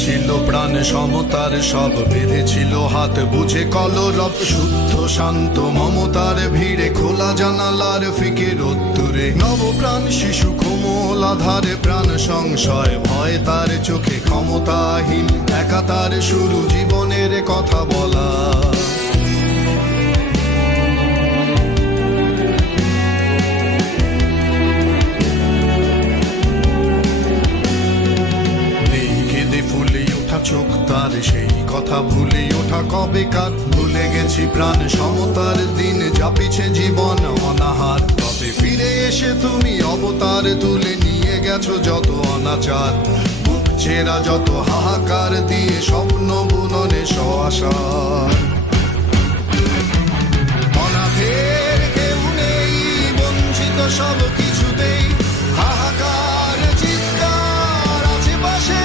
ছিল প্রাণ সমতার সব বেঁধেছিল হাত বুঝে কলরব শুদ্ধ শান্ত মমতার ভিড়ে খোলা জানালার ফিকে রোদ্দুরে নবপ্রাণ শিশু কোমল আধারে প্রাণ সংশয় ভয় তার চোখে ক্ষমতাহীন একা তার শুরু জীবনের কথা বলা চোখ তার সেই কথা ভুলে ওঠা কবে কার ভুলে গেছি প্রাণ সমতার দিন যাপিছে জীবন অনাহার তবে ফিরে এসে তুমি অবতার তুলে নিয়ে গেছো যত অনাচার বুক ছেঁড়া যত হাহাকার দিয়ে স্বপ্ন বুননে সআসার অনাথের কেউ নেই বঞ্চিত সব কিছুতেই হাহাকার চিৎকার আছে পাশে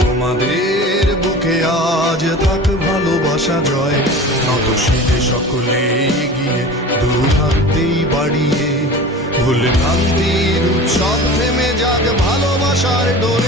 তোমাদের বুকে আজ থাক ভালোবাসা জয় নত শিরে সকলে এগিয়ে দুহাতেই বাড়িয়ে ভুল ভ্রান্তির উৎসব থেমে যাক ভালোবাসার ডোরে